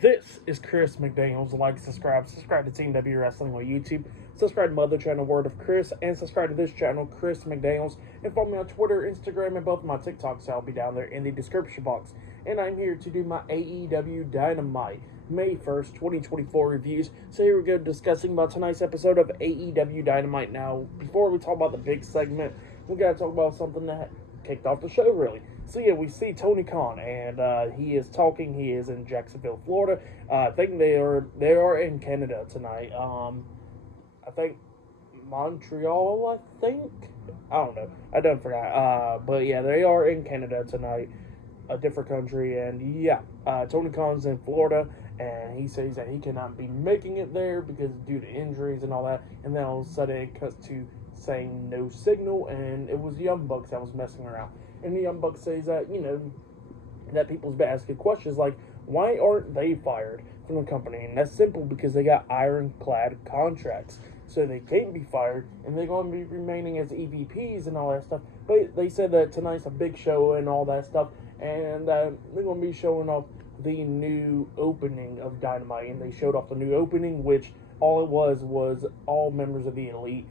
This is Chris McDaniels. Like, subscribe to Team W Wrestling on YouTube. Subscribe to my other channel, Word of Chris, and subscribe to this channel, Chris McDaniels. And follow me on Twitter, Instagram, and both of my TikToks. I'll be down there in the description box. And I'm here to do my AEW Dynamite May 1st, 2024 reviews. So here we go, discussing about tonight's episode of AEW Dynamite. Now, before we talk about the big segment, we got to talk about something that kicked off the show, really. So yeah, we see Tony Khan, and he is talking. He is in Jacksonville, Florida. I think they are in Canada tonight. I think Montreal. I don't know. I don't forget. But yeah, they are in Canada tonight, a different country. And yeah, Tony Khan's in Florida, and he says that he cannot be making it there because due to injuries and all that. And then all of a sudden it cuts to saying no signal, and it was the Young Bucks that was messing around. And the Young Bucks says that, that people's been asking questions like, why aren't they fired from the company? And that's simple, because they got ironclad contracts. So they can't be fired, and they're going to be remaining as EVPs and all that stuff. But they said that tonight's a big show and all that stuff, and they're going to be showing off the new opening of Dynamite. And they showed off the new opening, which all it was all members of the Elite,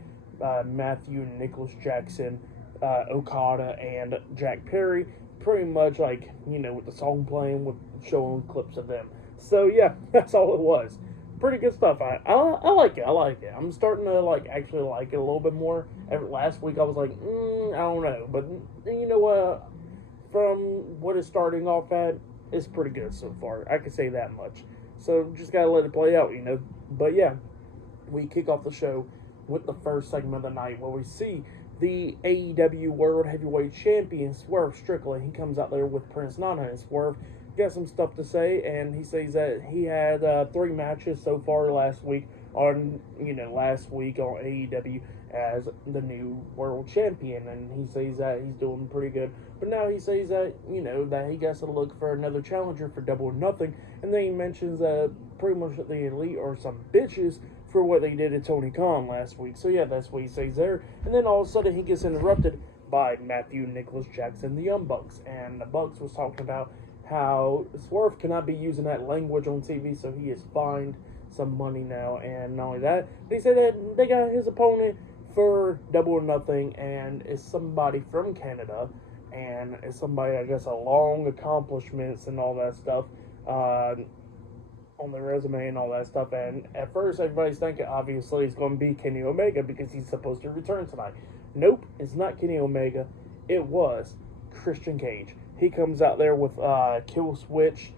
Matthew, Nicholas Jackson, Okada, and Jack Perry, pretty much with the song playing, with showing clips of them. So yeah, that's all it was. Pretty good stuff. I like it. I like it. I'm starting to actually like it a little bit more. Last week I was like, I don't know, but you know what? From what it's starting off at, it's pretty good so far. I can say that much. So just gotta let it play out, But yeah, we kick off the show with the first segment of the night, where we see the AEW World Heavyweight Champion, Swerve Strickland. He comes out there with Prince Nana, and Swerve got some stuff to say, and he says that he had 3 matches so far last week on AEW as the new World Champion, and he says that he's doing pretty good. But now he says that, that he gets to look for another challenger for Double or Nothing, and then he mentions that pretty much the Elite are some bitches for what they did to Tony Khan last week. So yeah, that's what he says there. And then all of a sudden he gets interrupted by Matthew, Nicholas Jackson, the Young Bucks. And the Bucks was talking about how Swerve cannot be using that language on TV, so he is fined some money now. And not only that, they said that they got his opponent for Double or Nothing, and it's somebody from Canada, and it's somebody, I guess, a long accomplishments and all that stuff on the resume and all that stuff. And at first everybody's thinking obviously it's going to be Kenny Omega, because he's supposed to return tonight. Nope, it's not Kenny Omega. It was Christian Cage. He comes out there with Killswitch,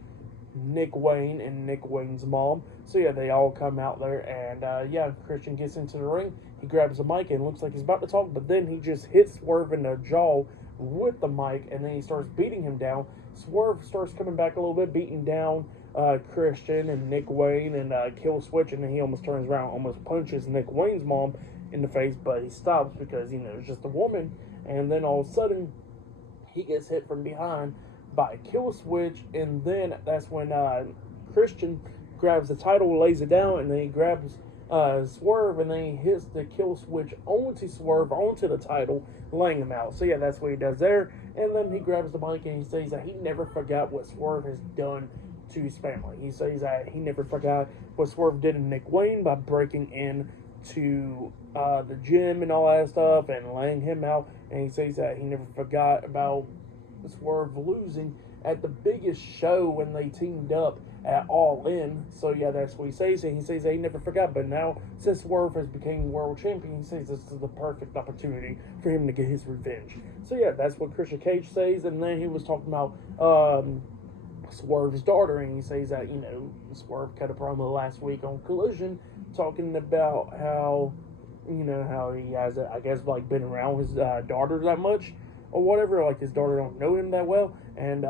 Nick Wayne, and Nick Wayne's mom. So yeah, they all come out there, and Christian gets into the ring. He grabs the mic and looks like he's about to talk, but then he just hits Swerve in the jaw with the mic, and then he starts beating him down. Swerve starts coming back a little bit, beating down Christian and Nick Wayne and Killswitch, and then he almost turns around, almost punches Nick Wayne's mom in the face, but he stops because it's just a woman. And then all of a sudden he gets hit from behind by Killswitch, and then that's when Christian grabs the title, lays it down, and then he grabs Swerve, and then he hits the Killswitch onto Swerve, onto the title, laying him out. So yeah, that's what he does there. And then he grabs the mic and he says that he never forgot what Swerve has done to his family. He says that he never forgot what Swerve did to Nick Wayne by breaking into the gym and all that stuff and laying him out. And he says that he never forgot about Swerve losing at the biggest show when they teamed up at All In. So yeah, that's what he says. And he says that he never forgot. But now, since Swerve has become world champion, he says this is the perfect opportunity for him to get his revenge. So yeah, that's what Christian Cage says. And then he was talking about Swerve's daughter, and he says that Swerve cut a promo last week on Collision talking about how how he has been around his daughter that much or whatever, like his daughter don't know him that well, and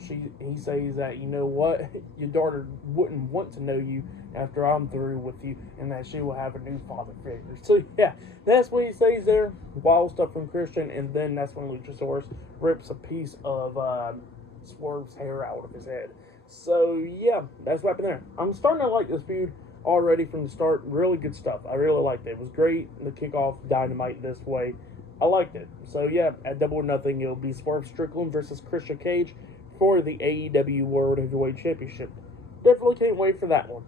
he says that what, your daughter wouldn't want to know you after I'm through with you, and that she will have a new father figure. So yeah, that's what he says there. Wild stuff from Christian. And then that's when Luchasaurus rips a piece of Swerve's hair out of his head. So yeah, that's what happened there. I'm starting to like this feud already from the start. Really good stuff. I really liked it. It was great to kick off Dynamite this way. I liked it. So yeah, at Double or Nothing, it'll be Swerve Strickland versus Christian Cage for the AEW World Heavyweight Championship. definitely can't wait for that one.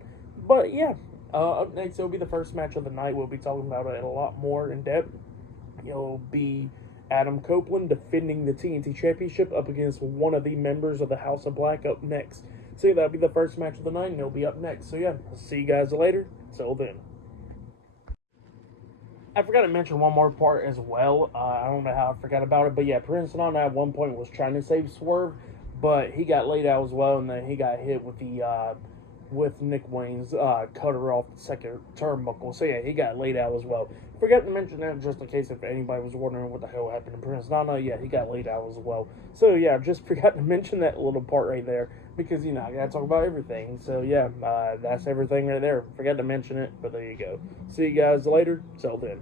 But yeah, up next it'll be the first match of the night. We'll be talking about it a lot more in depth. It'll be Adam Copeland defending the TNT Championship up against one of the members of the House of Black up next. So yeah, that'll be the first match of the night, and it'll be up next. So yeah, I'll see you guys later. Till then. I forgot to mention one more part as well. I don't know how I forgot about it, but yeah, Prince Nana at one point was trying to save Swerve, but he got laid out as well, and then he got hit with the with Nick Wayne's cutter off the second turnbuckle. So yeah, he got laid out as well. Forgot to mention that just in case if anybody was wondering what the hell happened to Prince Nana. Yeah, he got laid out as well. So yeah, just forgot to mention that little part right there because I gotta talk about everything. So yeah, that's everything right there. Forgot to mention it, but there you go. See you guys later. Till then.